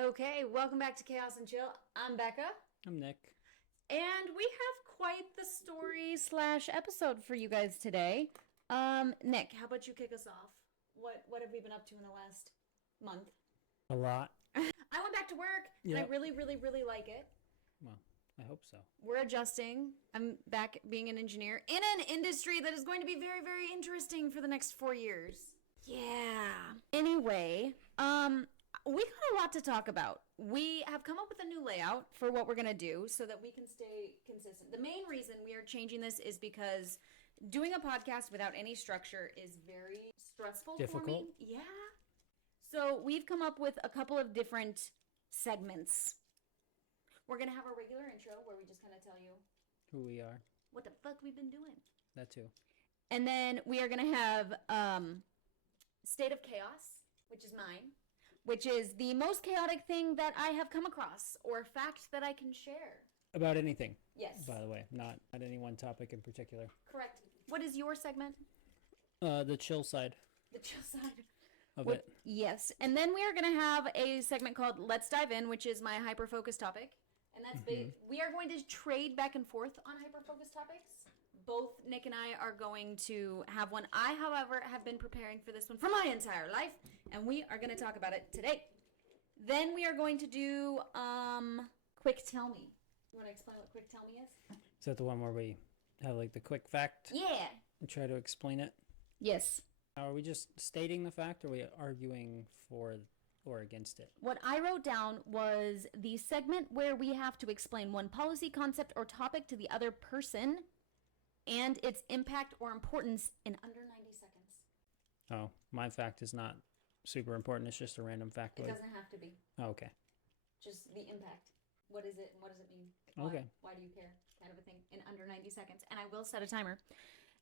Okay, welcome back to Chaos and Chill. I'm Becca. I'm Nick. And we have quite the story / episode for you guys today. Nick, how about you kick us off? What have we been up to in the last month? A lot. I went back to work, and I really, really, really like it. Well, I hope so. We're adjusting. I'm back being an engineer in an industry that is going to be very, very interesting for the next 4 years. Yeah. Anyway, we got a lot to talk about. We have come up with a new layout for what we're going to do so that we can stay consistent. The main reason we are changing this is because doing a podcast without any structure is very stressful for me. Yeah. So we've come up with a couple of different segments. We're going to have a regular intro where we just kind of tell you who we are, what the fuck we've been doing. That too. And then we are going to have State of Chaos, which is mine, which is the most chaotic thing that I have come across or fact that I can share. About anything. Yes. By the way, not any one topic in particular. Correct. What is your segment? The chill side. The chill side. Of it. Yes. And then we are going to have a segment called Let's Dive In, which is my hyper-focus topic. And that's big. We are going to trade back and forth on hyper-focus topics. Both Nick and I are going to have one. I, however, have been preparing for this one for my entire life, and we are going to talk about it today. Then we are going to do Quick Tell Me. You want to explain what Quick Tell Me is? Is that the one where we have like the quick fact? Yeah. And try to explain it? Yes. Are we just stating the fact, or are we arguing for or against it? What I wrote down was the segment where we have to explain one policy, concept, or topic to the other person and its impact or importance in under 90 seconds. Oh, my fact is not super important. It's just a random factoid. It doesn't have to be. Oh, okay. Just the impact. What is it and what does it mean? Okay. Why do you care? Kind of a thing in under 90 seconds. And I will set a timer.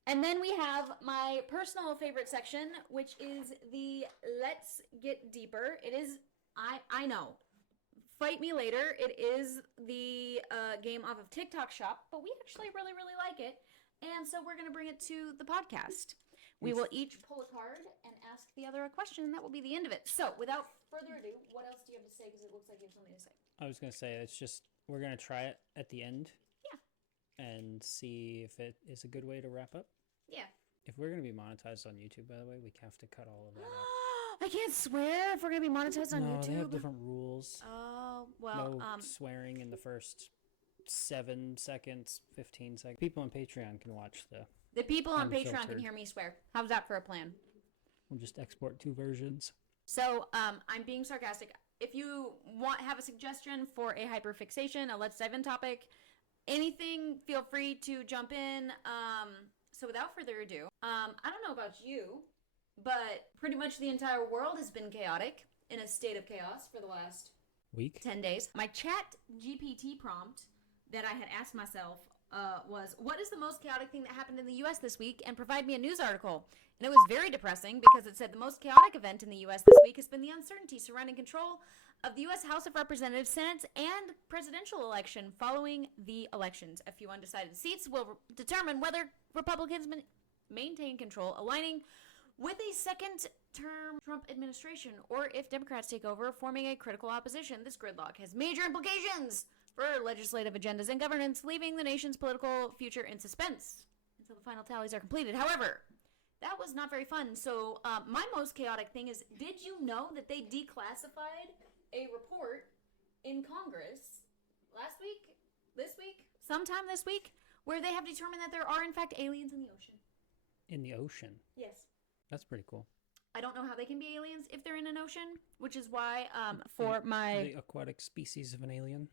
And then we have my personal favorite section, which is the Let's Get Deeper. It is, I know, fight me later. It is the game off of TikTok Shop, but we actually really, really like it. And so we're going to bring it to the podcast. We will each pull a card and ask the other a question, and that will be the end of it. So without further ado, what else do you have to say? Because it looks like you have something to say. I was going to say, it's just, we're going to try it at the end. Yeah. And see if it is a good way to wrap up. Yeah. If we're going to be monetized on YouTube, by the way, we have to cut all of that out. I can't swear if we're going to be monetized on YouTube. No, they have different rules. Oh, well. No swearing in the first 7 seconds, 15 seconds. People on Patreon can watch the people on Patreon unfiltered. can hear me swear. How's that for a plan? We'll just export 2 versions. So, I'm being sarcastic. If you have a suggestion for a hyperfixation, a Let's Dive In topic, anything, feel free to jump in. So without further ado, I don't know about you, but pretty much the entire world has been chaotic, in a state of chaos for the last week, 10 days. My chat GPT prompt that I had asked myself was, what is the most chaotic thing that happened in the U.S. this week? And provide me a news article. And it was very depressing because it said the most chaotic event in the U.S. this week has been the uncertainty surrounding control of the U.S. House of Representatives, Senate, and presidential election following the elections. A few undecided seats will determine whether Republicans maintain control, aligning with a second-term Trump administration, or if Democrats take over, forming a critical opposition. This gridlock has major implications for legislative agendas and governance, leaving the nation's political future in suspense until the final tallies are completed. However, that was not very fun. So my most chaotic thing is, did you know that they declassified a report in Congress last week, this week, sometime this week, where they have determined that there are, in fact, aliens in the ocean? In the ocean? Yes. That's pretty cool. I don't know how they can be aliens if they're in an ocean, which is why for the aquatic species of an alien.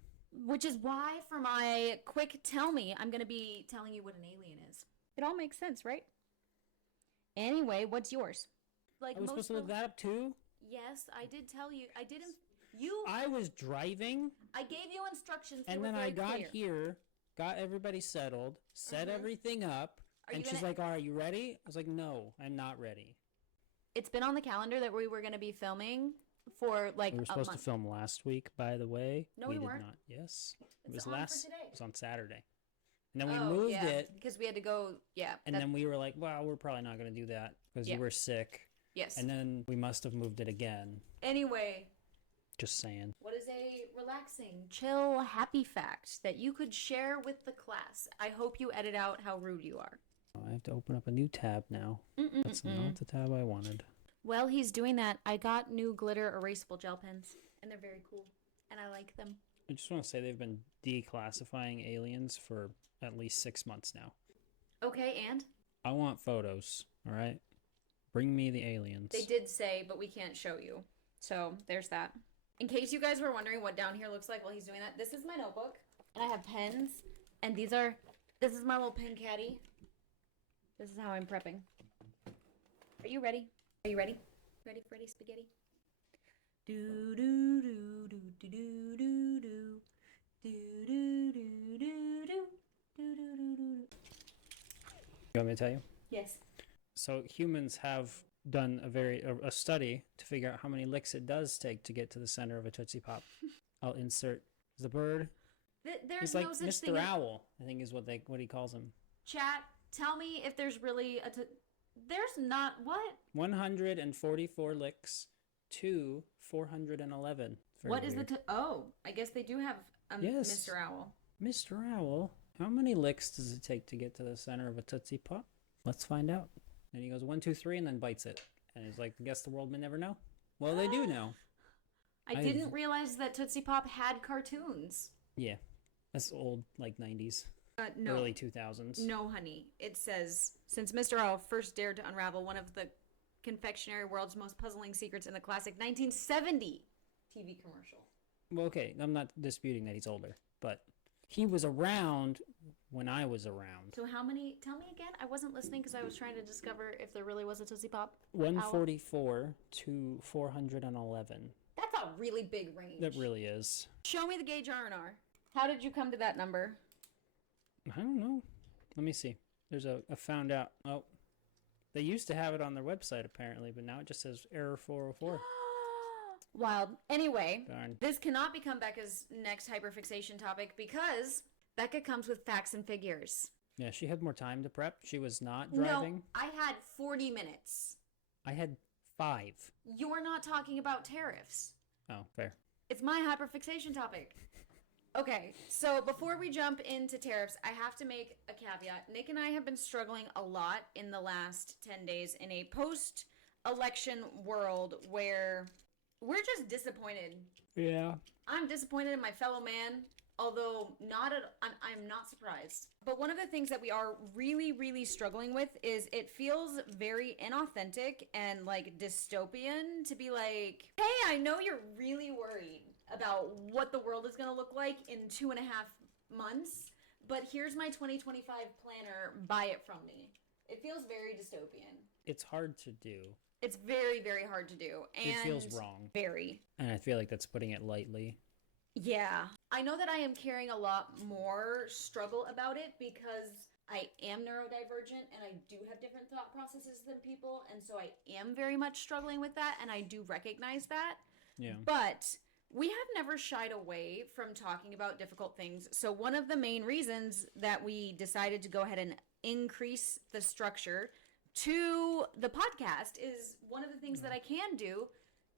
Which is why for my quick tell me, I'm going to be telling you what an alien is. It all makes sense, right? Anyway, what's yours? Like, I was supposed to look that up too? Yes, I did tell you. I didn't. I was driving. I gave you instructions. And then I got here, got everybody settled, set everything up, and she's like, all right, you ready? I was like, no, I'm not ready. It's been on the calendar that we were going to be filming for like a month. We were supposed to film last week, by the way. No, we weren't. Did not. Yes. It was last. It was on Saturday. And then we moved it. Because we had to go, And then we were like, well, we're probably not going to do that because you were sick. Yes. And then we must have moved it again. Anyway, Just saying. What is a relaxing, chill, happy fact that you could share with the class? I hope you edit out how rude you are. I have to open up a new tab now. That's not the tab I wanted. Well, he's doing that. I got new glitter erasable gel pens, and they're very cool, and I like them. I just want to say they've been declassifying aliens for at least 6 months now. Okay, and? I want photos, all right? Bring me the aliens. They did say, but we can't show you. So, there's that. In case you guys were wondering what down here looks like while he's doing that, this is my notebook, and I have pens, and this is my little pen caddy. This is how I'm prepping. Are you ready? Are you ready? Ready, Freddy Spaghetti? Do do do do do do do do do do do do do do do. You want me to tell you? Yes. So humans have done a study to figure out how many licks it does take to get to the center of a Tootsie Pop. I'll insert the bird. There's He's no like such Mr. thing. Owl, I think is what he calls him. Chat, tell me if there's really there's not what? 144 licks to 411. What is the I guess they do have a Yes. Mr. Owl. Mr. Owl, how many licks does it take to get to the center of a Tootsie Pop? Let's find out. And he goes 1, 2, 3, and then bites it. And he's like, I guess the world may never know. Well, they do know. I didn't realize that Tootsie Pop had cartoons. Yeah. That's old, like 90s. No. Early 2000s. No, honey. It says, since Mr. Owl first dared to unravel one of the confectionery world's most puzzling secrets in the classic 1970 TV commercial. Well, okay, I'm not disputing that he's older, but he was around when I was around. So how many, tell me again, I wasn't listening because I was trying to discover if there really was a Tootsie Pop. 144 to 411. That's a really big range. That really is. Show me the gauge R&R. How did you come to that number? I don't know. Let me see. There's a found out. Oh, they used to have it on their website apparently, but now it just says error 404. Wild. Anyway, Darn. this cannot become Becca's next hyperfixation topic because Beka comes with facts and figures. Yeah, she had more time to prep. She was not driving. No, I had 40 minutes. I had 5. You're not talking about tariffs. Oh, fair. It's my hyperfixation topic. Okay, so before we jump into tariffs, I have to make a caveat. Nick and I have been struggling a lot in the last 10 days in a post-election world where we're just disappointed. Yeah. I'm disappointed in my fellow man, although I'm not surprised. But one of the things that we are really, really struggling with is it feels very inauthentic and like dystopian to be like, hey, I know you're really worried about what the world is going to look like in 2.5 months, but here's my 2025 planner, buy it from me. It feels very dystopian. It's hard to do. It's very, very hard to do. And it feels wrong. Very. And I feel like that's putting it lightly. Yeah. I know that I am carrying a lot more struggle about it because I am neurodivergent and I do have different thought processes than people. And so I am very much struggling with that. And I do recognize that. Yeah. But we have never shied away from talking about difficult things. So one of the main reasons that we decided to go ahead and increase the structure to the podcast is one of the things that I can do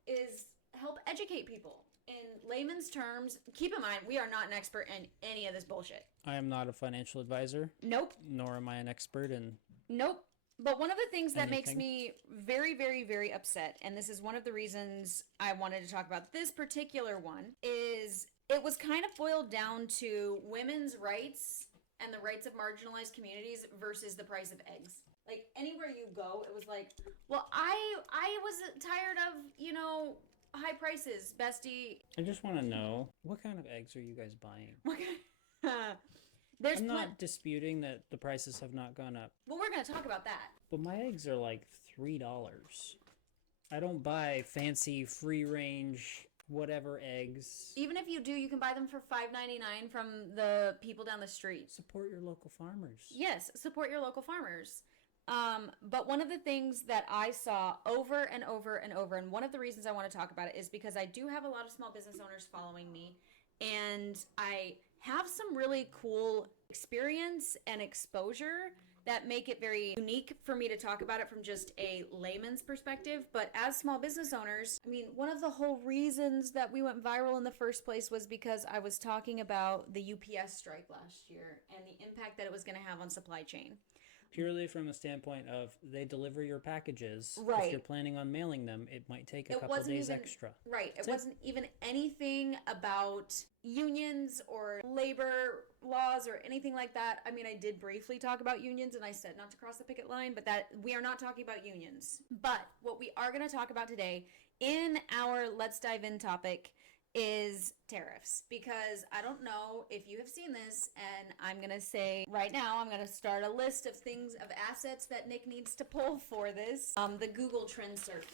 is help educate people in layman's terms. Keep in mind, we are not an expert in any of this bullshit. I am not a financial advisor. Nope. Nor am I an expert in... Nope. But one of the things that Anything. makes me very, very, very upset, and this is one of the reasons I wanted to talk about this particular one, is it was kind of boiled down to women's rights and the rights of marginalized communities versus the price of eggs. Like, anywhere you go, it was like, well, I was tired of, high prices, bestie. I just want to know, what kind of eggs are you guys buying? There's I'm not disputing that the prices have not gone up. Well, we're going to talk about that. But my eggs are like $3. I don't buy fancy free-range whatever eggs. Even if you do, you can buy them for $5.99 from the people down the street. Support your local farmers. Yes, support your local farmers. But one of the things that I saw over and over and over, and one of the reasons I want to talk about it is because I do have a lot of small business owners following me, and I have some really cool experience and exposure that make it very unique for me to talk about it from just a layman's perspective. But as small business owners, I mean, one of the whole reasons that we went viral in the first place was because I was talking about the UPS strike last year and the impact that it was going to have on supply chain. Purely from a standpoint of they deliver your packages. Right. If you're planning on mailing them, it might take a couple days extra. Right. It wasn't even anything about unions or labor laws or anything like that. I mean, I did briefly talk about unions and I said not to cross the picket line, but that we are not talking about unions. But what we are going to talk about today in our Let's Dive In topic is tariffs, because I don't know if you have seen this, and I'm going to say right now, I'm going to start a list of things, of assets that Nick needs to pull for this. The Google trend search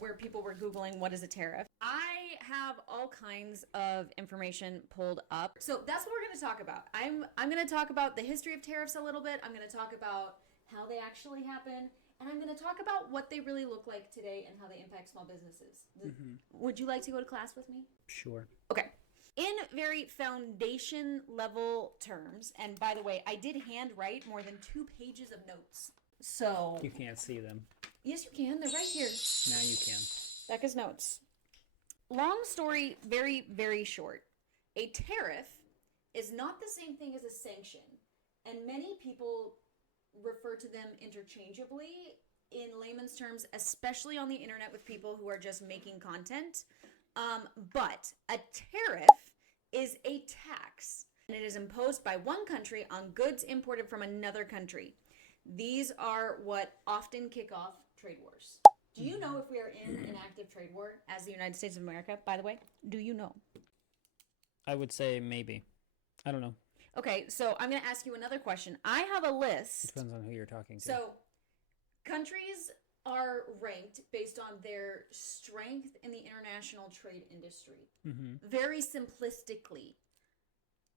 where people were Googling what is a tariff. I have all kinds of information pulled up. So that's what we're going to talk about. I'm going to talk about the history of tariffs a little bit. I'm going to talk about how they actually happen. And I'm going to talk about what they really look like today and how they impact small businesses. Would you like to go to class with me? Sure. Okay. In very foundation level terms, and by the way, I did handwrite more than 2 pages of notes. So. You can't see them. Yes, you can. They're right here. Now you can. Becca's notes. Long story, very, very short. A tariff is not the same thing as a sanction. And many people refer to them interchangeably in layman's terms, especially on the internet with people who are just making content. But a tariff is a tax, and it is imposed by one country on goods imported from another country. These are what often kick off trade wars. Do you know if we are in an active trade war as the United States of America, by the way? Do you know? I would say maybe. I don't know. Okay, so I'm going to ask you another question. I have a list. Depends on who you're talking to. So, countries are ranked based on their strength in the international trade industry. Very simplistically.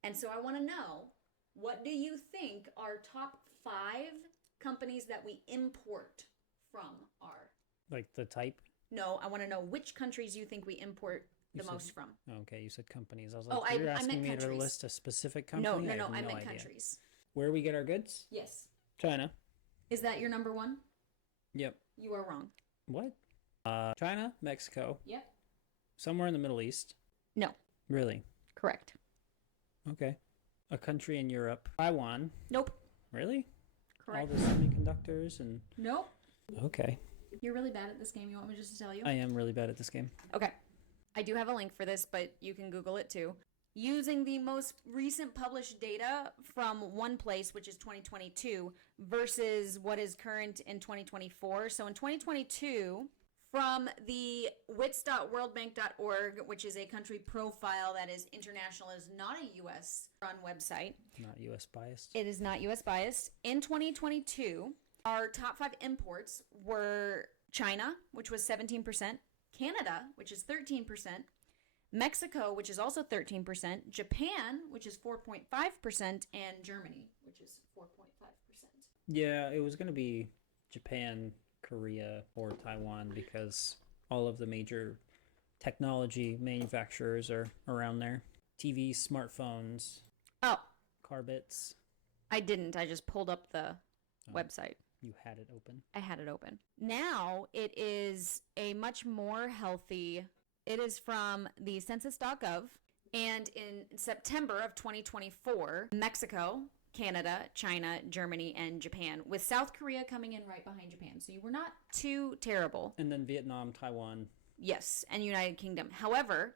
And so I want to know, what do you think our top 5 companies that we import from are? Like the type? No, I want to know which countries you think we import the most from. Okay, you said companies. I was like, you're asking me to list a specific company? No, I meant idea. countries. Where we get our goods? Yes. China. Is that your number 1? Yep. You are wrong. What? China, Mexico. Yep. Somewhere in the Middle East. No. Really? Correct. Okay. A country in Europe. Taiwan. Nope. Really? Correct. All the semiconductors and... Nope. Okay. You're really bad at this game. You want me just to tell you? I am really bad at this game. Okay. I do have a link for this, but you can Google it too. Using the most recent published data from one place, which is 2022, versus what is current in 2024. So in 2022, from the wits.worldbank.org, which is a country profile that is international, is not a U.S. run website. Not U.S. biased. It is not U.S. biased. In 2022, our top 5 imports were China, which was 17%, Canada, which is 13%, Mexico, which is also 13%, Japan, which is 4.5%, and Germany, which is 4.5%. Yeah, it was going to be Japan, Korea, or Taiwan because all of the major technology manufacturers are around there. TVs, smartphones. Oh. Car bits. I didn't. I just pulled up the website. You had it open? I had it open. Now it is a much more healthy... It is from the census.gov, and in September of 2024, Mexico, Canada, China, Germany, and Japan, with South Korea coming in right behind Japan. So you were not too terrible. And then Vietnam, Taiwan. Yes, and United Kingdom. However,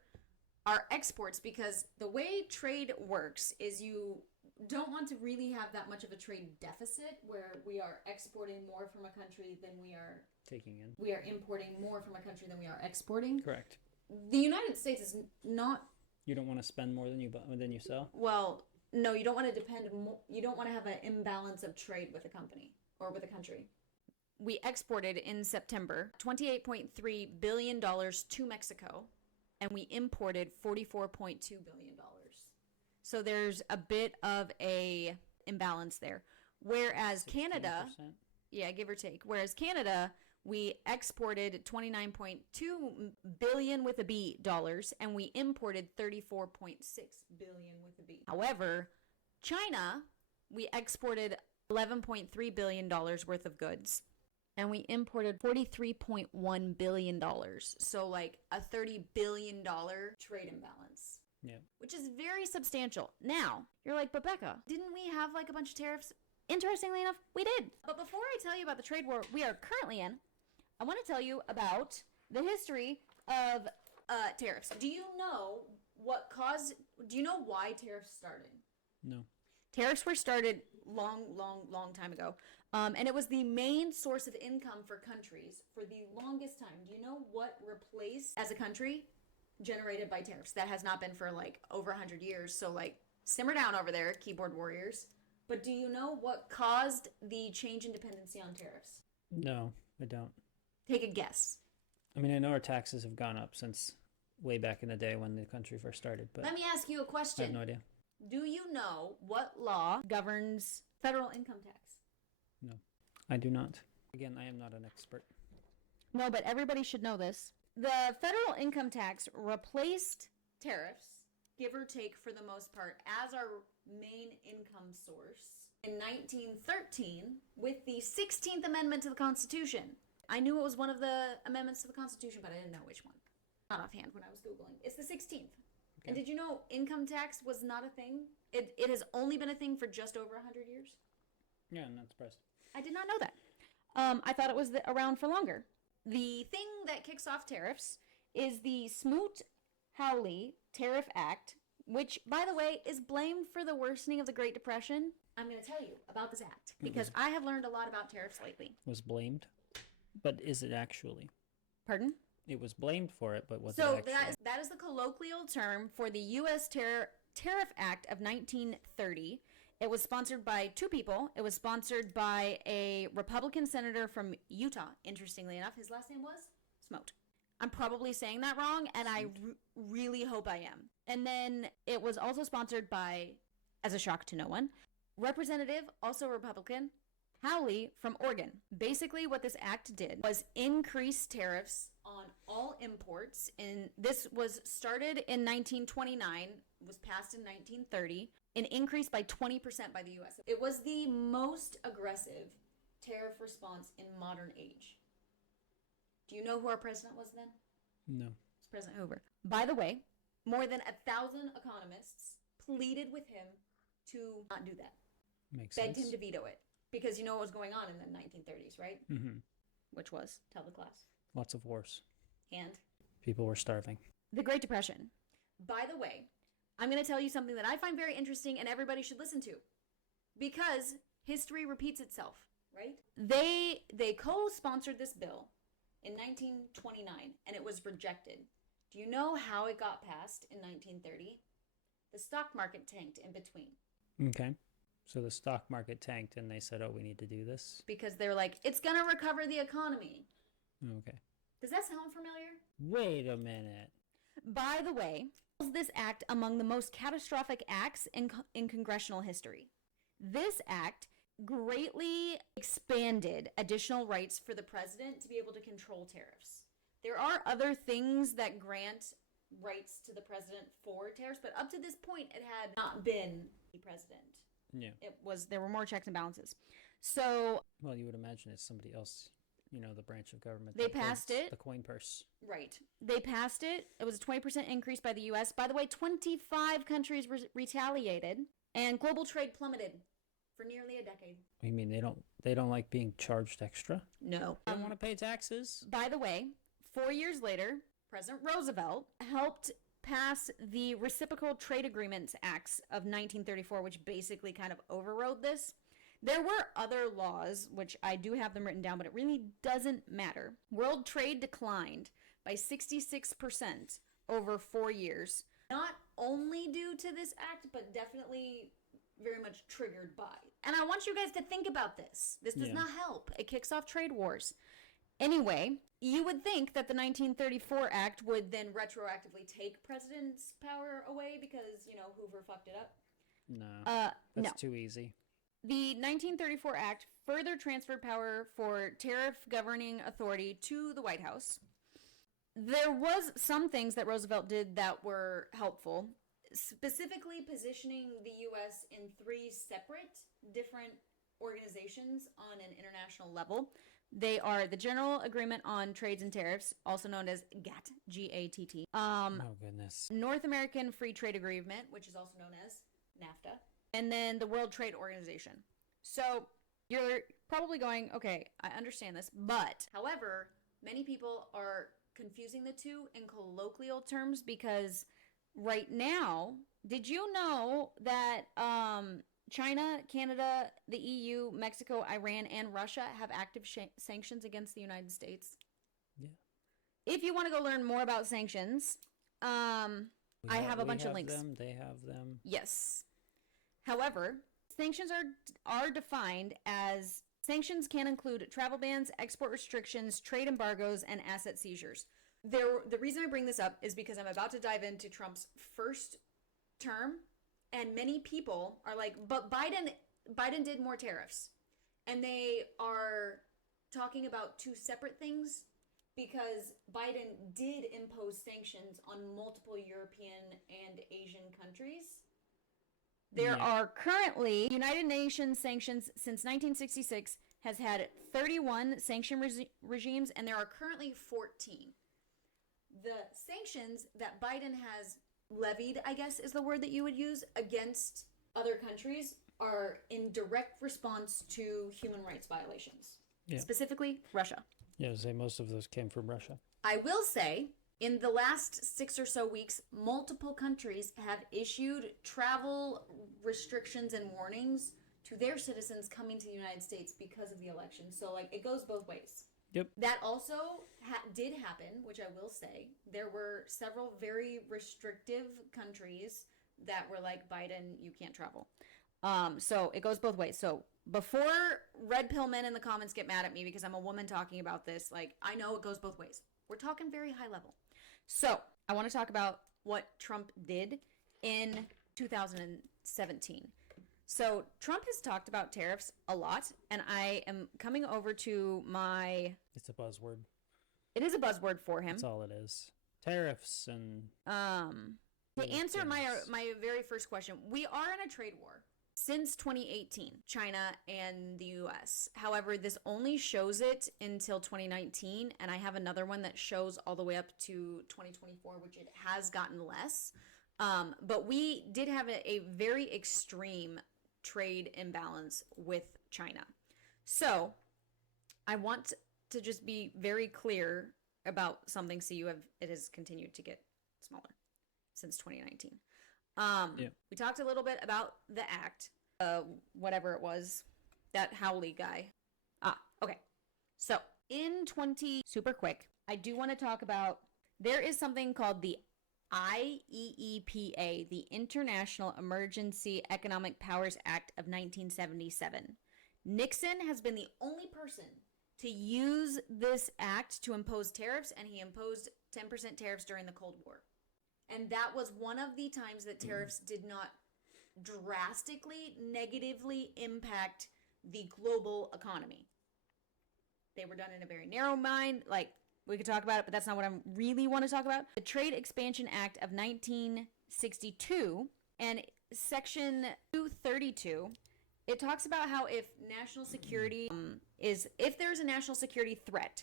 our exports, because the way trade works is you don't want to really have that much of a trade deficit where we are exporting more from a country than we are taking in. We are importing more from a country than we are exporting. Correct. The United States is not... You don't want to spend more than you sell? Well, no, you don't want to depend more. You don't want to have an imbalance of trade with a company or with a country. We exported in September $28.3 billion to Mexico, and we imported $44.2 billion. So there's a bit of a imbalance there. Whereas 16%? Canada... Yeah, give or take. Whereas Canada... We exported $29.2 billion with a B dollars, and we imported $34.6 billion with a B. However, China, we exported $11.3 billion worth of goods. And we imported $43.1 billion. So like a $30 billion trade imbalance. Yeah. Which is very substantial. Now, you're like, but Becca, didn't we have like a bunch of tariffs? Interestingly enough, we did. But before I tell you about the trade war we are currently in, I want to tell you about the history of tariffs. Do you know why tariffs started? No. Tariffs were started long time ago. And it was the main source of income for countries for the longest time. Do you know what replaced as a country generated by tariffs? That has not been for like over 100 years. So like simmer down over there, keyboard warriors. But do you know what caused the change in dependency on tariffs? No, I don't. Take a guess. I mean, I know our taxes have gone up since way back in the day when the country first started, but let me ask you a question. I have no idea. Do you know what law governs federal income tax? No, I do not. Again, I am not an expert. No, but everybody should know this. The federal income tax replaced tariffs, give or take for the most part, as our main income source in 1913 with the 16th Amendment to the Constitution. I knew it was one of the amendments to the Constitution, but I didn't know which one. Not offhand when I was Googling. It's the 16th. Okay. And did you know income tax was not a thing? It has only been a thing for just over 100 years. Yeah, I'm not surprised. I did not know that. I thought it was around for longer. The thing that kicks off tariffs is the Smoot-Hawley Tariff Act, which, by the way, is blamed for the worsening of the Great Depression. I'm going to tell you about this act because I have learned a lot about tariffs lately. Was blamed? But is it actually? Pardon? It was blamed for it, but was it actually? So that is the colloquial term for the U.S. Tariff Act of 1930. It was sponsored by two people. It was sponsored by a Republican senator from Utah, interestingly enough. His last name was Smoot. I'm probably saying that wrong, and I really hope I am. And then it was also sponsored by, as a shock to no one, Representative, also Republican, Hawley from Oregon. Basically, what this act did was increase tariffs on all imports. And this was started in 1929, was passed in 1930, and increased by 20% by the U.S. It was the most aggressive tariff response in modern age. Do you know who our president was then? No. It's President Hoover. By the way, more than 1,000 economists pleaded with him to not do that. Makes sense. Begged him to veto it. Because you know what was going on in the 1930s, right? Mm-hmm. Which was, tell the class. Lots of wars. And? People were starving. The Great Depression. By the way, I'm going to tell you something that I find very interesting and everybody should listen to. Because history repeats itself, right? They co-sponsored this bill in 1929 and it was rejected. Do you know how it got passed in 1930? The stock market tanked in between. Okay. So the stock market tanked and they said, oh, we need to do this? Because they're like, it's going to recover the economy. Okay. Does that sound familiar? Wait a minute. By the way, this act among the most catastrophic acts in congressional history. This act greatly expanded additional rights for the president to be able to control tariffs. There are other things that grant rights to the president for tariffs, but up to this point, it had not been the president. Yeah. There were more checks and balances. So. Well, you would imagine it's somebody else, the branch of government. They passed it. The coin purse. Right. They passed it. It was a 20% increase by the U.S. By the way, 25 countries retaliated, and global trade plummeted for nearly a decade. You mean they don't like being charged extra? No. They don't want to pay taxes? By the way, 4 years later, President Roosevelt helped pass the Reciprocal Trade Agreements Acts of 1934, which basically kind of overrode this. There were other laws, which I do have them written down, but it really doesn't matter. World trade declined by 66% over 4 years. Not only due to this act, but definitely very much triggered by. And I want you guys to think about this. This does not help. It kicks off trade wars. Anyway, you would think that the 1934 Act would then retroactively take president's power away because, Hoover fucked it up. No, that's too easy. The 1934 Act further transferred power for tariff governing authority to the White House. There was some things that Roosevelt did that were helpful, specifically positioning the U.S. in 3 separate different organizations on an international level. They are the General Agreement on Trades and Tariffs, also known as GATT, G-A-T-T. Oh, goodness. North American Free Trade Agreement, which is also known as NAFTA. And then the World Trade Organization. So you're probably going, okay, I understand this. But, however, many people are confusing the two in colloquial terms because right now, did you know that China, Canada, the EU, Mexico, Iran, and Russia have active sanctions against the United States? Yeah. If you want to go learn more about sanctions, I have a bunch of links. They have them. Yes. However, sanctions are defined as sanctions can include travel bans, export restrictions, trade embargoes, and asset seizures. The reason I bring this up is because I'm about to dive into Trump's first term. And many people are like, but Biden did more tariffs. And they are talking about two separate things because Biden did impose sanctions on multiple European and Asian countries. There are currently, United Nations sanctions since 1966 has had 31 sanction regimes, and there are currently 14. The sanctions that Biden has levied, I guess is the word that you would use, against other countries are in direct response to human rights violations. Yeah. Specifically, Russia. Yeah, I would say most of those came from Russia. I will say, in the last 6 or so weeks, multiple countries have issued travel restrictions and warnings to their citizens coming to the United States because of the election. So, like, it goes both ways. Yep. That also did happen, which I will say. There were several very restrictive countries that were like, Biden, you can't travel. So it goes both ways. So before red pill men in the comments get mad at me because I'm a woman talking about this, like, I know it goes both ways. We're talking very high level. So I want to talk about what Trump did in 2017. So Trump has talked about tariffs a lot, and I am coming over to my... It's a buzzword. It is a buzzword for him. That's all it is. Tariffs and... To answer my very first question, we are in a trade war since 2018, China and the U.S. However, this only shows it until 2019, and I have another one that shows all the way up to 2024, which it has gotten less. But we did have a very extreme trade imbalance with China. So I want to just be very clear about something so it has continued to get smaller since 2019. We talked a little bit about the act, whatever it was, that Howley guy. Okay. So super quick, I do want to talk about, there is something called the IEEPA, the International Emergency Economic Powers Act of 1977. Nixon has been the only person to use this act to impose tariffs, and he imposed 10% tariffs during the Cold War. And that was one of the times that tariffs did not drastically negatively impact the global economy. They were done in a very narrow mind, like, we could talk about it, but that's not what I really want to talk about. The Trade Expansion Act of 1962 and Section 232, it talks about how if national security if there's a national security threat,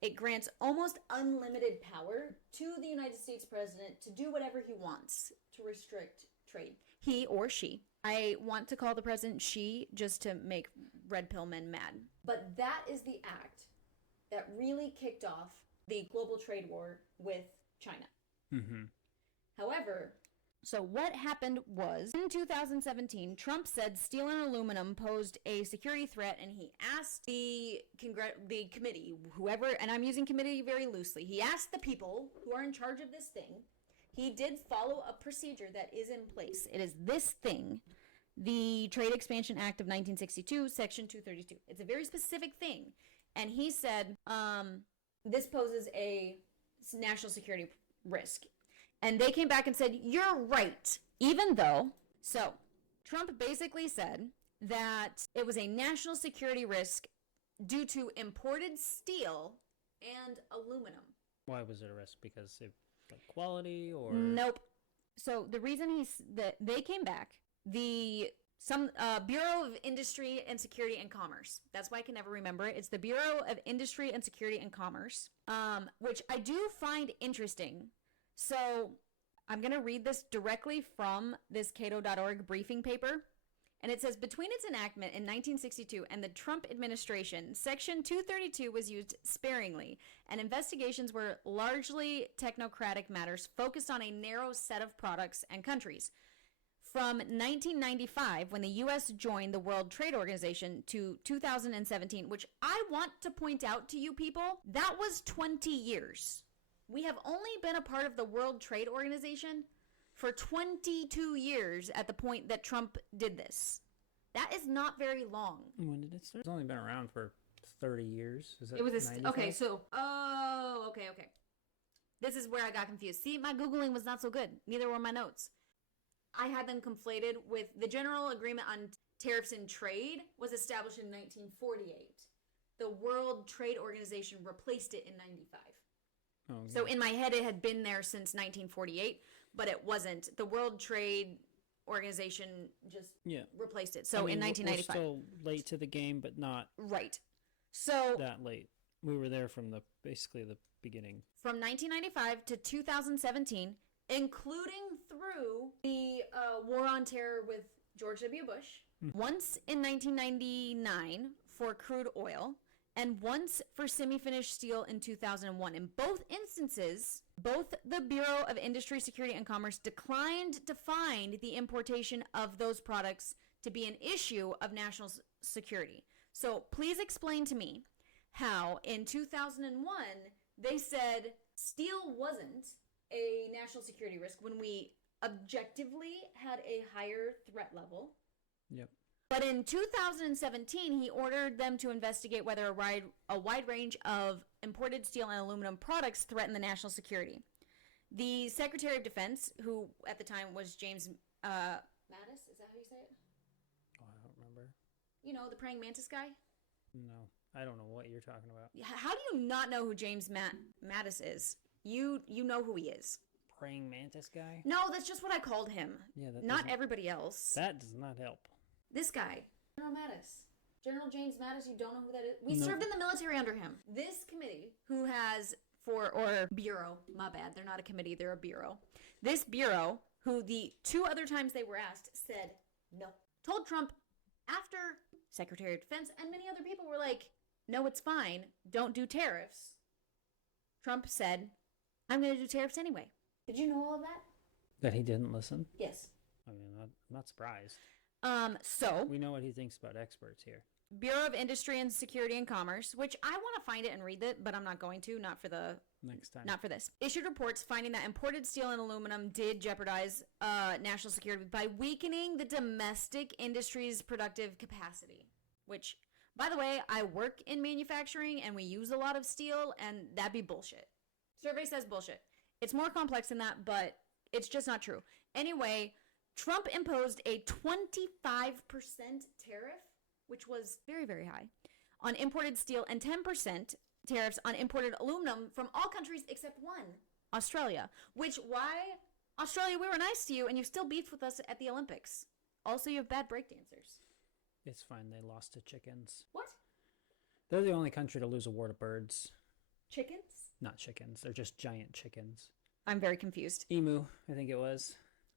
it grants almost unlimited power to the United States president to do whatever he wants to restrict trade. He or she. I want to call the president she just to make red pill men mad. But that is the act that really kicked off the global trade war with China. Mm-hmm. However, so what happened was, in 2017, Trump said steel and aluminum posed a security threat, and he asked the committee, whoever, and I'm using committee very loosely, he asked the people who are in charge of this thing. He did follow a procedure that is in place. It is this thing, the Trade Expansion Act of 1962, Section 232. It's a very specific thing. And he said, this poses a national security risk. And they came back and said, you're right. Even though, so Trump basically said that it was a national security risk due to imported steel and aluminum. Why was it a risk? Because of quality or? Nope. So the reason that they came back, the Bureau of Industry and Security and Commerce. That's why I can never remember it. It's the Bureau of Industry and Security and Commerce, which I do find interesting. So I'm going to read this directly from this Cato.org briefing paper. And it says, between its enactment in 1962 and the Trump administration, Section 232 was used sparingly, and investigations were largely technocratic matters focused on a narrow set of products and countries. From 1995, when the U.S. joined the World Trade Organization, to 2017, which I want to point out to you people, that was 20 years. We have only been a part of the World Trade Organization for 22 years at the point that Trump did this. That is not very long. When did it start? It's only been around for 30 years. Is It was okay, so okay. This is where I got confused. See, my Googling was not so good. Neither were my notes. I had them conflated with the General Agreement on Tariffs and Trade was established in 1948. The World Trade Organization replaced it in 95. Oh, okay. So in my head, it had been there since 1948, but it wasn't. The World Trade Organization just replaced it. So in 1995. We're still late to the game, but not right. So that late. We were there from basically the beginning. From 1995 to 2017, including through the war on terror with George W. Bush, once in 1999 for crude oil, and once for semi-finished steel in 2001. In both instances, both the Bureau of Industry, Security, and Commerce declined to find the importation of those products to be an issue of national security. So please explain to me how in 2001 they said steel wasn't a national security risk when we objectively had a higher threat level. Yep. But in 2017, he ordered them to investigate whether a wide range of imported steel and aluminum products threatened the national security. The Secretary of Defense, who at the time was James Mattis, is that how you say it? Oh, I don't remember. You know, the praying mantis guy? No, I don't know what you're talking about. How do you not know who James Mattis is? You know who he is. Praying mantis guy? No, that's just what I called him. Yeah, not everybody else. That does not help. This guy, General Mattis. General James Mattis, you don't know who that is? We served in the military under him. This committee, who has or bureau, my bad, they're not a committee, they're a bureau. This bureau, who the two other times they were asked, said no. Told Trump after Secretary of Defense and many other people were like, no, it's fine, don't do tariffs. Trump said, I'm going to do tariffs anyway. Did you know all of that? That he didn't listen? Yes. I mean, I'm not surprised. So we know what he thinks about experts here. Bureau of Industry and Security and Commerce, which I want to find it and read it, but I'm not going to, not for this. Issued reports finding that imported steel and aluminum did jeopardize national security by weakening the domestic industry's productive capacity, which, by the way, I work in manufacturing and we use a lot of steel, and that'd be bullshit. Survey says bullshit. It's more complex than that, but it's just not true. Anyway, Trump imposed a 25% tariff, which was very, very high, on imported steel and 10% tariffs on imported aluminum from all countries except one, Australia. Which, why? Australia, we were nice to you and you still beefed with us at the Olympics. Also, you have bad breakdancers. It's fine. They lost to chickens. What? They're the only country to lose a war to birds. Chickens? Not chickens. They're just giant chickens. I'm very confused. Emu, I think it was.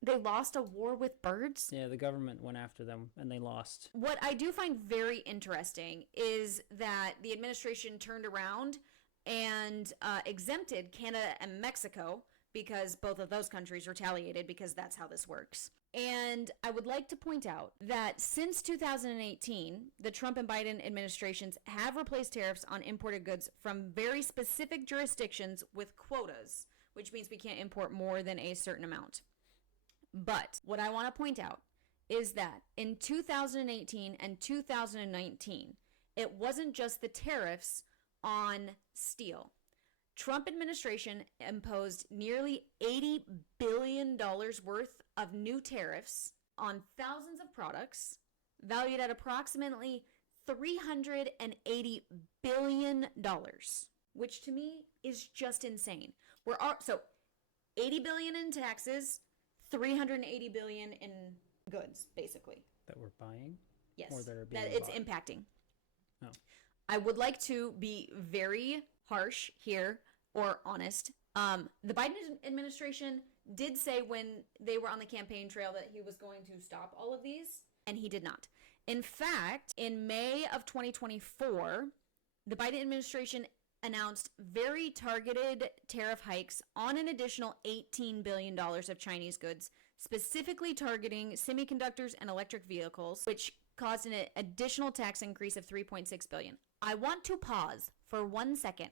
They lost a war with birds? Yeah, the government went after them, and they lost. What I do find very interesting is that the administration turned around and exempted Canada and Mexico because both of those countries retaliated, because that's how this works. And I would like to point out that since 2018, the Trump and Biden administrations have replaced tariffs on imported goods from very specific jurisdictions with quotas, which means we can't import more than a certain amount. But what I want to point out is that in 2018 and 2019, it wasn't just the tariffs on steel. Trump administration imposed nearly $80 billion worth of new tariffs on thousands of products valued at approximately $380 billion, which to me is just insane. So $80 billion in taxes, $380 billion in goods, basically. That we're buying? Yes. Or that are being That it's bought? impacting. Oh. I would like to be very harsh here, or honest. The Biden administration did say when they were on the campaign trail that he was going to stop all of these, and he did not. In fact, in May of 2024, the Biden administration announced very targeted tariff hikes on an additional $18 billion of Chinese goods, specifically targeting semiconductors and electric vehicles, which caused an additional tax increase of $3.6 billion. I want to pause for 1 second.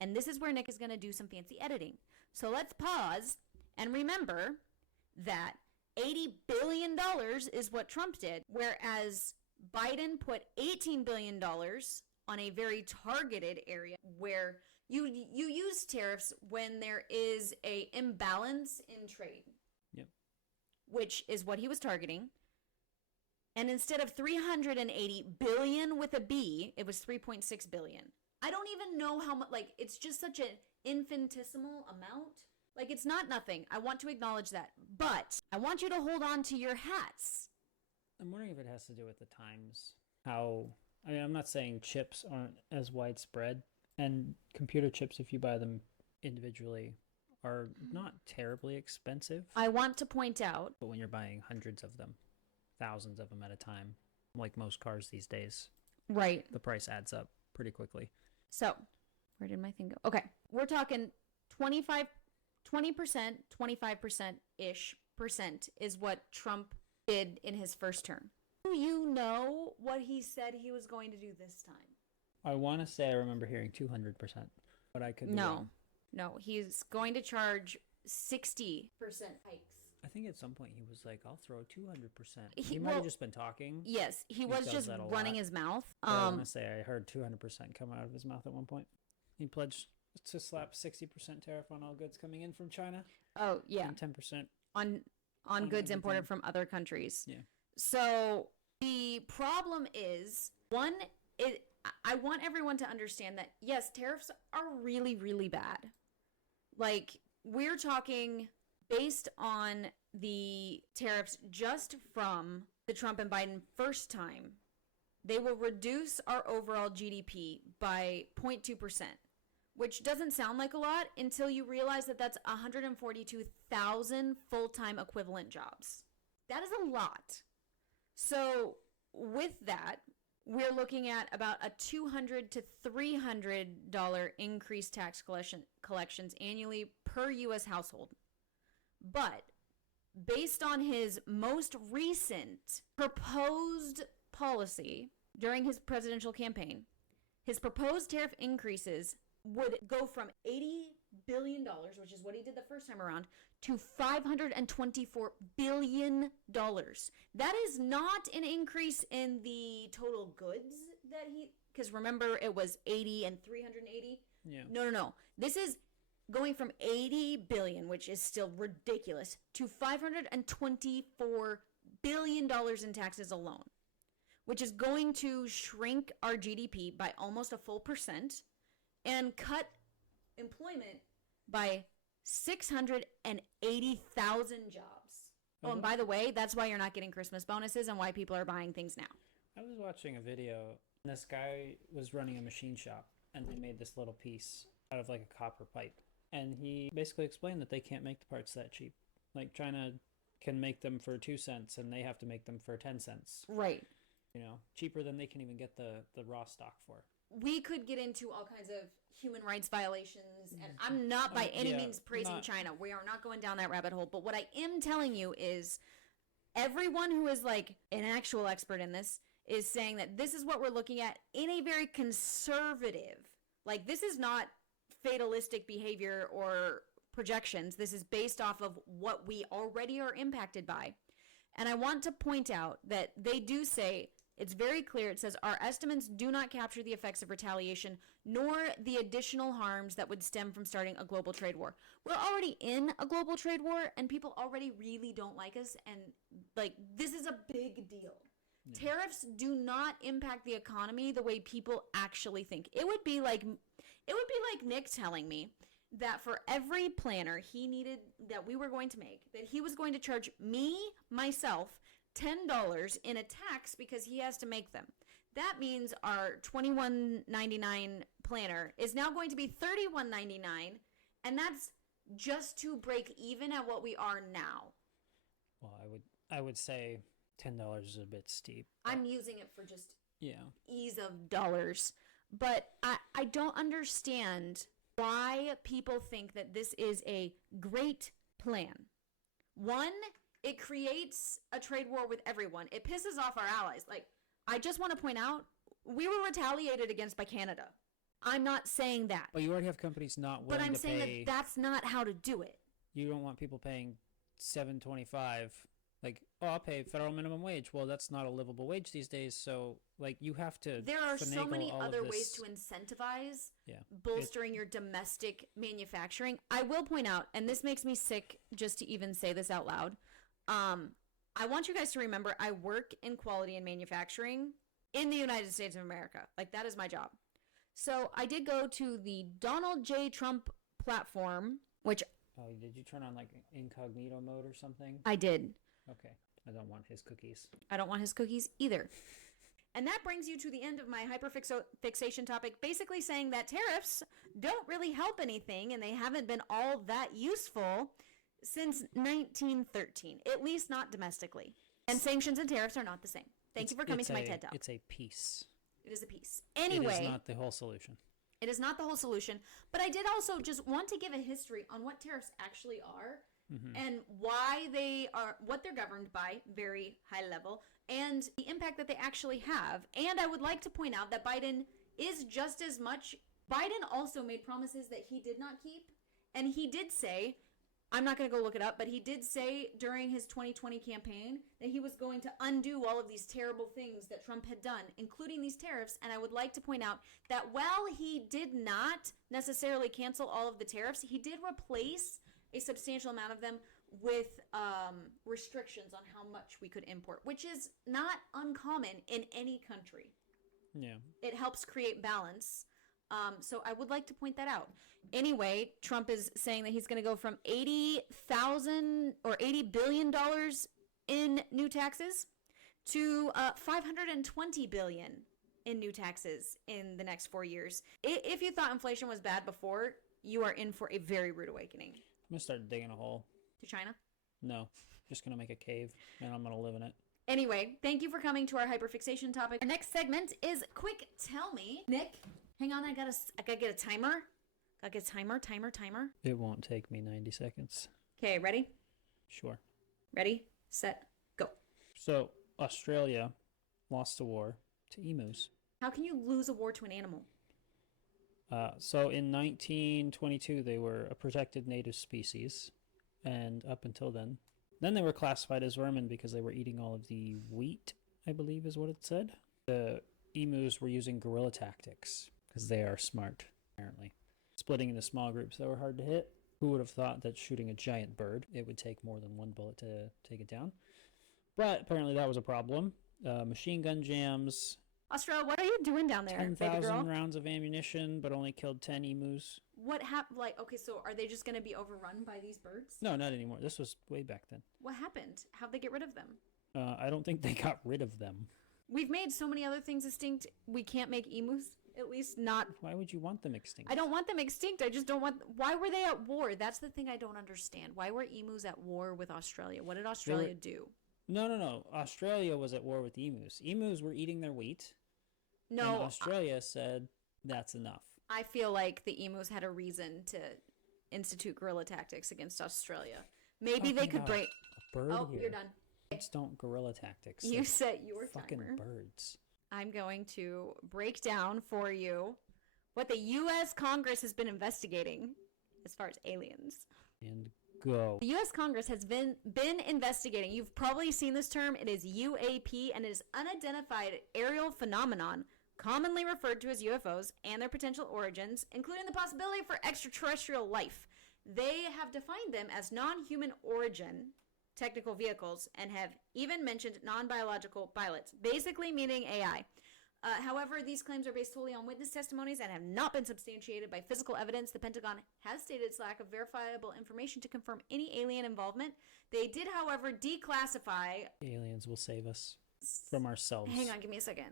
And this is where Nick is going to do some fancy editing. So let's pause and remember that $80 billion is what Trump did, whereas Biden put $18 billion on a very targeted area where you use tariffs when there is a imbalance in trade. Yep. Which is what he was targeting. And instead of 380 billion with a B, it was 3.6 billion. I don't even know how much, like, it's just such an infinitesimal amount. Like, it's not nothing. I want to acknowledge that. But I want you to hold on to your hats. I'm wondering if it has to do with the times. How, I mean, I'm not saying chips aren't as widespread, and computer chips, if you buy them individually, are not terribly expensive. I want to point out, But when you're buying hundreds of them, thousands of them at a time, like most cars these days, right, the price adds up pretty quickly. so where did my thing go? Okay, we're talking 20%, 25%-ish percent is what Trump did in his first term. Do you know what he said he was going to do this time? I want to say I remember hearing 200%, but I could be wrong. No, he's going to charge 60% hikes. I think at some point he was like, I'll throw 200%. He- He might well, have just been talking. Yes, he was does just that a running lot. his mouth. But I want to say I heard 200% come out of his mouth at one point. He pledged to slap 60% tariff on all goods coming in from China. Oh, yeah. And 10%. On on goods imported everything. from other countries. Yeah. So the problem is, I want everyone to understand that, yes, tariffs are really, really bad. Like, we're talking based on the tariffs just from the Trump and Biden first time, they will reduce our overall GDP by 0.2%, which doesn't sound like a lot until you realize that that's 142,000 full-time equivalent jobs. That is a lot. So with that, we're looking at about a $200 to $300 increased tax collections annually per U.S. household. But based on his most recent proposed policy during his presidential campaign, his proposed tariff increases would go from $80 billion, which is what he did the first time around, to $524 billion. That is not an increase in the total goods that because remember it was 80 and 380? Yeah. No. This is going from 80 billion, which is still ridiculous, to $524 billion in taxes alone, which is going to shrink our GDP by almost a full percent and cut employment by 680,000 jobs. Oh, and by the way, that's why you're not getting Christmas bonuses and why people are buying things now. I was watching a video, and this guy was running a machine shop, and they made this little piece out of like a copper pipe. And he basically explained that they can't make the parts that cheap. Like China can make them for 2 cents, and they have to make them for 10 cents. Right. You know, cheaper than they can even get the raw stock for. We could get into all kinds of human rights violations, and I'm not by any means praising China. We are not going down that rabbit hole. But what I am telling you is everyone who is like an actual expert in this is saying that this is what we're looking at in a very conservative, like this is not fatalistic behavior or projections. This is based off of what we already are impacted by. And I want to point out that they do say, it's very clear, it says, our estimates do not capture the effects of retaliation, nor the additional harms that would stem from starting a global trade war. We're already in a global trade war, and people already really don't like us, and, like, this is a big deal. Yeah. Tariffs do not impact the economy the way people actually think. It would be like Nick telling me that for every planner he needed that we were going to make, that he was going to charge me, myself, $10 in a tax because he has to make them. That means our $21.99 planner is now going to be $31.99, and that's just to break even at what we are now. Well, I would say $10 is a bit steep. I'm using it for just yeah, ease of dollars. But I don't understand why people think that this is a great plan. One, it creates a trade war with everyone. It pisses off our allies. Like, I just want to point out, we were retaliated against by Canada. I'm not saying that. But you already have companies not willing to pay. But I'm saying that that's not how to do it. You don't want people paying $7.25. Like, oh, I'll pay federal minimum wage. Well, that's not a livable wage these days. So, like, you have to. There are so many other ways to incentivize bolstering your domestic manufacturing. I will point out, and this makes me sick just to even say this out loud. I want you guys to remember I work in quality and manufacturing in the United States of America. Like, that is my job. So I did go to the Donald J. Trump platform, which... Oh, did you turn on, like, incognito mode or something? I did. Okay. I don't want his cookies. I don't want his cookies either. And that brings you to the end of my hyperfixation topic, basically saying that tariffs don't really help anything, and they haven't been all that useful since 1913, at least not domestically. And sanctions and tariffs are not the same. Thank you for coming to my TED Talk. It's a piece. It is a piece. Anyway. It is not the whole solution. It is not the whole solution. But I did also just want to give a history on what tariffs actually are and why they are, what they're governed by, very high level, and the impact that they actually have. And I would like to point out that Biden is just as much, Biden also made promises that he did not keep. And he did say, I'm not going to go look it up, but he did say during his 2020 campaign that he was going to undo all of these terrible things that Trump had done, including these tariffs. And I would like to point out that while he did not necessarily cancel all of the tariffs, he did replace a substantial amount of them with restrictions on how much we could import, which is not uncommon in any country. Yeah. It helps create balance. So I would like to point that out. Anyway, Trump is saying that he's going to go from $80 billion in new taxes to $520 billion in new taxes in the next 4 years. If you thought inflation was bad before, you are in for a very rude awakening. I'm going to start digging a hole. To China? No. Just going to make a cave, and I'm going to live in it. Anyway, thank you for coming to our hyperfixation topic. Our next segment is Quick Tell Me. Nick, hang on, I gotta get a timer. Gotta get a timer. It won't take me 90 seconds. Okay, ready? Sure. Ready, set, go. So, Australia lost a war to emus. How can you lose a war to an animal? So in 1922, they were a protected native species, and up until then they were classified as vermin because they were eating all of the wheat, I believe is what it said. The emus were using guerrilla tactics because they are smart, apparently. Splitting into small groups that were hard to hit. Who would have thought that shooting a giant bird, it would take more than one bullet to take it down? But apparently that was a problem. Machine gun jams. Australia, what are you doing down there, baby girl? 10,000 rounds of ammunition, but only killed 10 emus. What happened? Like, okay, so are they just going to be overrun by these birds? No, not anymore. This was way back then. What happened? How'd they get rid of them? I don't think they got rid of them. We've made so many other things extinct. We can't make emus. At least not. Why would you want them extinct? I don't want them extinct. I just don't want. Why were they at war? That's the thing I don't understand. Why were emus at war with Australia? What did Australia do? No. Australia was at war with emus. Emus were eating their wheat. No. And Australia said that's enough. I feel like the emus had a reason to institute guerrilla tactics against Australia. Maybe they could break. A bird oh, here. You're done. Birds don't guerrilla tactics. You set your fucking timer. Birds. I'm going to break down for you what the U.S. Congress has been investigating as far as aliens. And go. The U.S. Congress has been investigating. You've probably seen this term. It is UAP, and it is unidentified aerial phenomenon, commonly referred to as UFOs, and their potential origins, including the possibility for extraterrestrial life. They have defined them as non-human origin technical vehicles and have even mentioned non-biological pilots, basically meaning AI. However, these claims are based solely on witness testimonies and have not been substantiated by physical evidence. The Pentagon has stated its lack of verifiable information to confirm any alien involvement. They did, however, declassify... Aliens will save us from ourselves. Hang on, give me a second.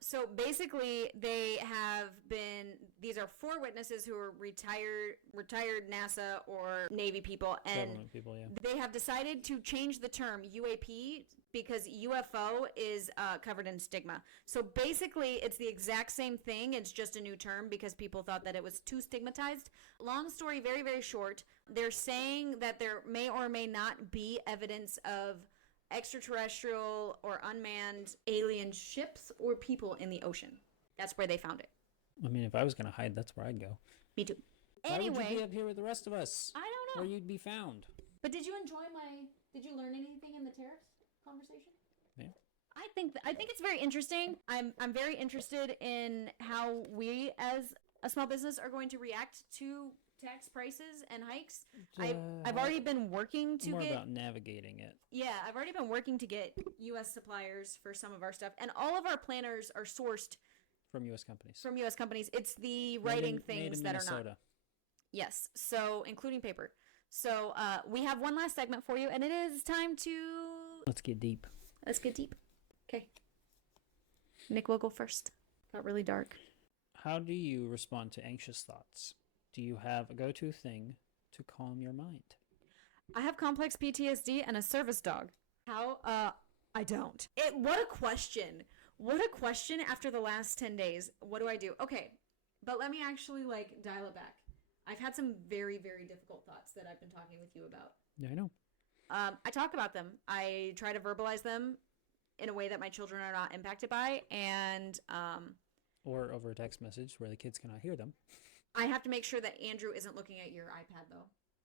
So basically, they have been... These are 4 witnesses who are retired NASA or Navy people, and Government people, yeah. they have decided to change the term UAP because UFO is covered in stigma. So basically, it's the exact same thing. It's just a new term because people thought that it was too stigmatized. Long story, very, very short. They're saying that there may or may not be evidence of extraterrestrial or unmanned alien ships or people in the ocean. That's where they found it. I mean, if I was going to hide, that's where I'd go. Me too. Why would you Anyway, be up here with the rest of us? I don't know. Where you'd be found. But did you learn anything in the tariffs conversation? Yeah. I think it's very interesting. I'm very interested in how we as a small business are going to react to tax prices and hikes. I've already been working to more get about navigating it. Yeah, I've already been working to get US suppliers for some of our stuff, and all of our planners are sourced From U.S. companies. from US companies. It's the writing things that are not. Minnesota. Yes, so including paper. So we have one last segment for you, and it is time to... Let's get deep. Let's get deep. Okay. Nick will go first. Got really dark. How do you respond to anxious thoughts? Do you have a go-to thing to calm your mind? I have complex PTSD and a service dog. How? I don't. What a question. What a question after the last 10 days. What do I do? Okay, but let me actually, dial it back. I've had some very, very difficult thoughts that I've been talking with you about. Yeah, I know. I talk about them. I try to verbalize them in a way that my children are not impacted by, and... Or over a text message where the kids cannot hear them. I have to make sure that Andrew isn't looking at your iPad, though.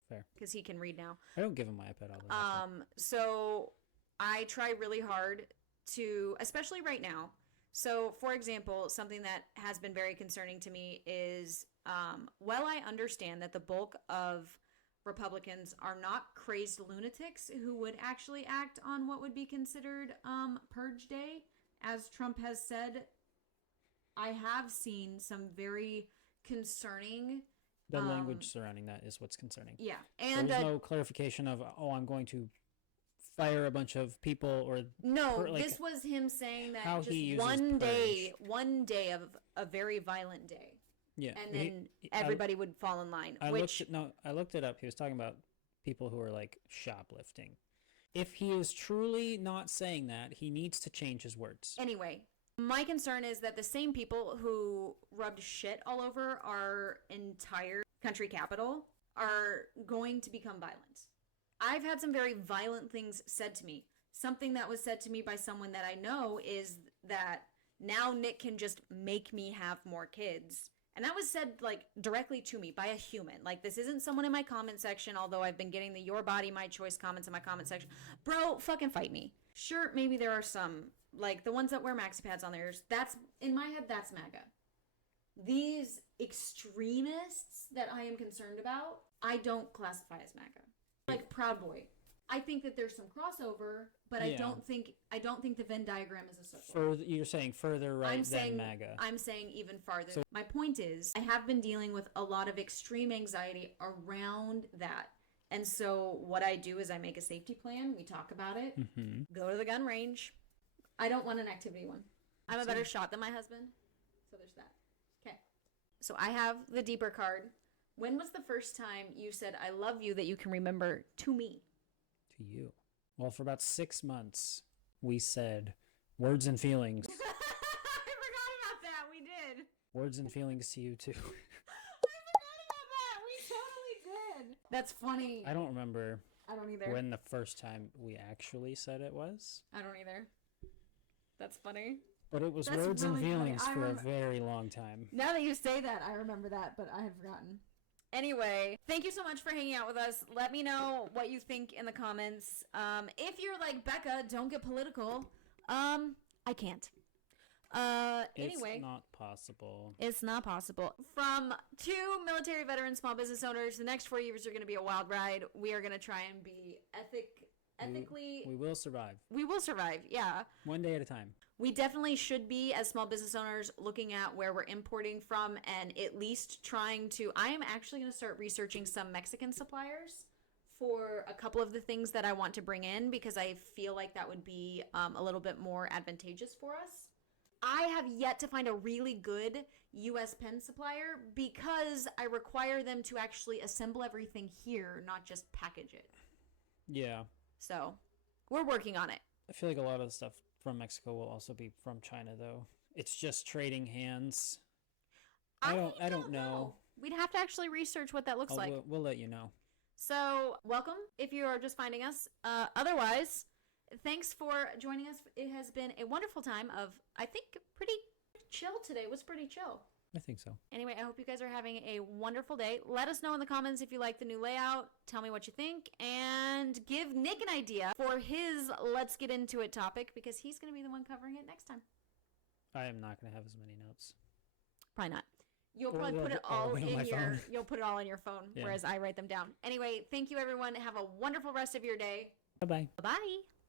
Fair. Because he can read now. I don't give him my iPad all the time. So I try really hard to, especially right now. So, for example, something that has been very concerning to me is, well, I understand that the bulk of Republicans are not crazed lunatics who would actually act on what would be considered Purge Day. As Trump has said, I have seen some very concerning... The language surrounding that is what's concerning. Yeah. And there's no clarification of, I'm going to fire a bunch of people or... No, this was him saying that how just he uses one purge. day of a very violent day. Yeah. And then everybody would fall in line. I looked it up. He was talking about people who are shoplifting. If he is truly not saying that, he needs to change his words. Anyway, my concern is that the same people who rubbed shit all over our entire country capital are going to become violent. I've had some very violent things said to me. Something that was said to me by someone that I know is that now Nick can just make me have more kids. And that was said directly to me by a human. This isn't someone in my comment section, although I've been getting the your body, my choice comments in my comment section. Bro, fucking fight me. Sure, maybe there are some, the ones that wear maxi pads on theirs. That's, in my head, that's MAGA. These extremists that I am concerned about, I don't classify as MAGA. Proud Boy. I think that there's some crossover, but Yeah. I don't think the Venn diagram is a circle. You're saying further right than MAGA. I'm saying even farther. So my point is, I have been dealing with a lot of extreme anxiety around that. And so what I do is I make a safety plan. We talk about it. Mm-hmm. Go to the gun range. I don't want an activity one. I'm a better shot than my husband. So there's that. Okay. So I have the deeper card. When was the first time you said, I love you, that you can remember to me? To you. Well, for about 6 months, we said words and feelings. I forgot about that. We did. Words and feelings to you, too. I forgot about that. We totally did. That's funny. I don't remember I don't either. when the first time we actually said it was. I don't either. That's funny. But it was That's words really and feelings funny. for a very long time. Now that you say that, I remember that, but I had forgotten. Anyway, thank you so much for hanging out with us. Let me know what you think in the comments. If you're like, Beka, don't get political. I can't. Anyway. It's not possible. It's not possible. From 2 military veteran small business owners, the next 4 years are going to be a wild ride. We are going to try and be ethically. We will survive. We will survive, yeah. One day at a time. We definitely should be, as small business owners, looking at where we're importing from and at least trying to. I am actually going to start researching some Mexican suppliers for a couple of the things that I want to bring in because I feel like that would be a little bit more advantageous for us. I have yet to find a really good U.S. pen supplier because I require them to actually assemble everything here, not just package it. Yeah. So, we're working on it. I feel like a lot of the stuff from Mexico will also be from China, though. It's just trading hands. I don't know. We'd have to actually research what that looks like. We'll let you know. So, welcome if you are just finding us. Otherwise, thanks for joining us. It has been a wonderful time of, I think, pretty chill today. It was pretty chill. I think so. Anyway, I hope you guys are having a wonderful day. Let us know in the comments if you like the new layout. Tell me what you think. And give Nick an idea for his Let's Get Into It topic because he's going to be the one covering it next time. I am not going to have as many notes. Probably not. You'll probably put it all in your phone. You'll put it all in your phone, whereas I write them down. Anyway, thank you everyone. Have a wonderful rest of your day. Bye-bye. Bye-bye.